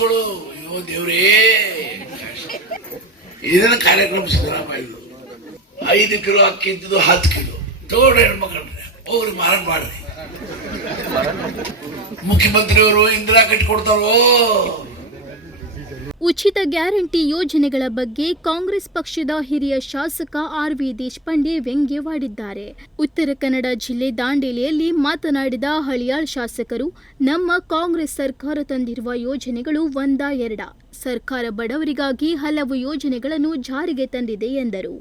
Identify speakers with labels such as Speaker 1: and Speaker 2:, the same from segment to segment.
Speaker 1: ಕಷ್ಟಗಳು ಅಯ್ಯೋ ದೇವ್ರೇ. ಇದನ್ನ ಕಾರ್ಯಕ್ರಮ ಸಿದ್ದರಾಮಯ್ಯ ಐದು ಕಿಲೋ ಅಕ್ಕಿ ಇದ್ದಿದ್ದು ಹತ್ತು ಕಿಲೋ. ತಗೊಂಡು ಹೆಣ್ಮಕ್ಳನ್ನ. ಅವ್ರಿಗೆ ಮಾರಾಟ ಮಾಡ್ರಿ. ಮುಖ್ಯಮಂತ್ರಿಯವರು ಇಂದಿರಾ ಕಟ್ಟಿ ಕೊಡ್ತಾರೋ
Speaker 2: ಉಚಿತ ಗ್ಯಾರಂಟಿ ಯೋಜನೆಗಳ ಬಗ್ಗೆ ಕಾಂಗ್ರೆಸ್ ಪಕ್ಷದ ಹಿರಿಯ ಶಾಸಕ ಆರ್ ವಿ ದೇಶಪಾಂಡೆ ವ್ಯಂಗ್ಯವಾಡಿದ್ದಾರೆ. ಉತ್ತರ ಕನ್ನಡ ಜಿಲ್ಲೆ ದಾಂಡೇಲಿಯಲ್ಲಿ ಮಾತನಾಡಿದ ಹಳಿಯಾಳ್ ಶಾಸಕರು, ನಮ್ಮ ಕಾಂಗ್ರೆಸ್ ಸರ್ಕಾರ ತಂದಿರುವ ಯೋಜನೆಗಳು ಒಂದ ಎರಡ. ಸರ್ಕಾರ ಬಡವರಿಗಾಗಿ ಹಲವು ಯೋಜನೆಗಳನ್ನು ಜಾರಿಗೆ ತಂದಿದೆ ಎಂದರು.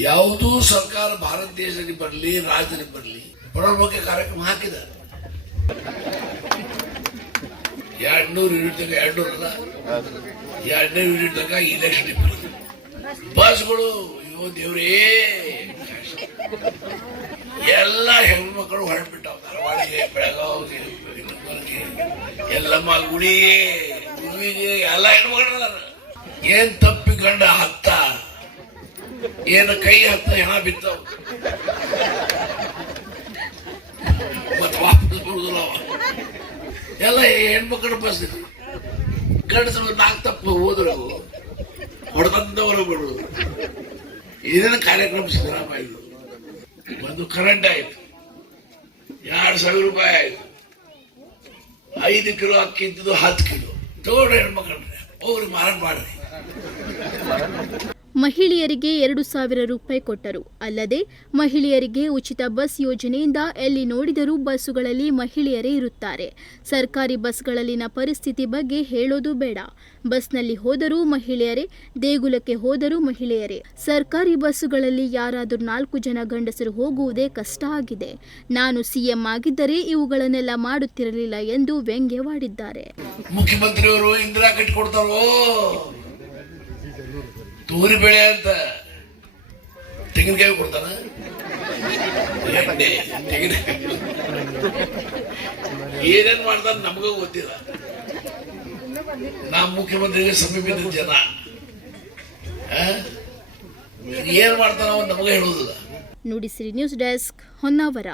Speaker 1: ಯಾವುದೂ ಸರ್ಕಾರ ಭಾರತ ದೇಶದಲ್ಲಿ ಬರಲಿ, ರಾಜ್ಯದಲ್ಲಿ ಬರಲಿ ಕಾರ್ಯಕ್ರಮ ಹಾಕಿದ್ದಾರೆ. ಎರಡ್ ನೂರು ಯೂನಿಟ್ ತನಕ ಎರಡು ಎರಡ್ನೂರು ಯೂನಿಟ್ ತನಕ ಇಲೆಕ್ಷನ್ ಬಸ್ಗಳು ಇವ ದೇವ್ರೇ. ಎಲ್ಲ ಹೆಣ್ಮಕ್ಳು ಹೊರಟ್ಬಿಟ್ಟಾವ. ಧಾರವಾಡಿಗೆ ಬೆಳಗಾವಿಗೆ ಎಲ್ಲಮ್ಮ ಗುಡಿಗೆ ಗುರುವಿಗೆ ಎಲ್ಲ ಹೆಣ್ಮಕ್ಳು. ಏನ್ ತಪ್ಪಿ ಗಂಡ ಹತ್ತ? ಏನ ಕೈ ಹತ್ತ, ಹೆಣ ಬಿತ್ತವ ಮತ್ ವಾಪಸ್ ಬರುದಿಲ್ಲ ಎಲ್ಲ ಹೆಣ್ಮಕ್ಳು ಬಸ್ ಗಂಡಸರು ನಾಲ್ಕು ತಪ್ಪು ಹೋದ್ರು. ಹೊಡೆದಂತವರು ಬಿಡು ಇದೇನು ಕಾರ್ಯಕ್ರಮ ಸಿದ್ದರಾಮಯ್ಯ ಒಂದು ಕರೆಂಟ್ ಆಯ್ತು. ಎರಡು ಸಾವಿರ ರೂಪಾಯಿ ಆಯ್ತು. ಐದು ಕಿಲೋ ಅಕ್ಕಿ ಇದ್ದಿದ್ದು ಹತ್ತು ಕಿಲೋ. ತಗೊಂಡ್ರೆ ಹೆಣ್ಮಕ್ಳು ಅವ್ರಿಗೆ ಮಾರಾಟ ಮಾಡ್ರಿ
Speaker 2: ಮಹಿಳೆಯರಿಗೆ ಎರಡು ಸಾವಿರ ರೂಪಾಯಿ ಕೊಟ್ಟರು. ಅಲ್ಲದೆ, ಮಹಿಳೆಯರಿಗೆ ಉಚಿತ ಬಸ್ ಯೋಜನೆಯಿಂದ ಎಲ್ಲಿ ನೋಡಿದರೂ ಬಸ್ಸುಗಳಲ್ಲಿ ಮಹಿಳೆಯರೇ ಇರುತ್ತಾರೆ. ಸರ್ಕಾರಿ ಬಸ್ಗಳಲ್ಲಿನ ಪರಿಸ್ಥಿತಿ ಬಗ್ಗೆ ಹೇಳೋದು ಬೇಡ. ಬಸ್ನಲ್ಲಿ ಹೋದರೂ ಮಹಿಳೆಯರೇ, ದೇಗುಲಕ್ಕೆ ಹೋದರೂ ಮಹಿಳೆಯರೇ. ಸರ್ಕಾರಿ ಬಸ್ಸುಗಳಲ್ಲಿ ಯಾರಾದರೂ ನಾಲ್ಕು ಜನ ಗಂಡಸರು ಹೋಗುವುದೇ ಕಷ್ಟ ಆಗಿದೆ. ನಾನು ಸಿಎಂ ಆಗಿದ್ದರೆ ಇವುಗಳನ್ನೆಲ್ಲ ಮಾಡುತ್ತಿರಲಿಲ್ಲ ಎಂದು ವ್ಯಂಗ್ಯವಾಡಿದ್ದಾರೆ.
Speaker 1: ತೂರಿ ಬೆಳೆ ಅಂತ ತೆಂಗಿನಕಾಯಿ ಕೊಡ್ತಾರ? ಏನೇನ್ ಮಾಡ್ತಾರ ನಮಗೂ ಗೊತ್ತಿಲ್ಲ. ನಾ ಮುಖ್ಯಮಂತ್ರಿಗೆ ಸಮೀಪಿದ ಜನ? ಏನ್ ಮಾಡ್ತಾನ ನಮಗ ಹೇಳುದಿಲ್ಲ.
Speaker 2: Nudisiri news desk Honnavar.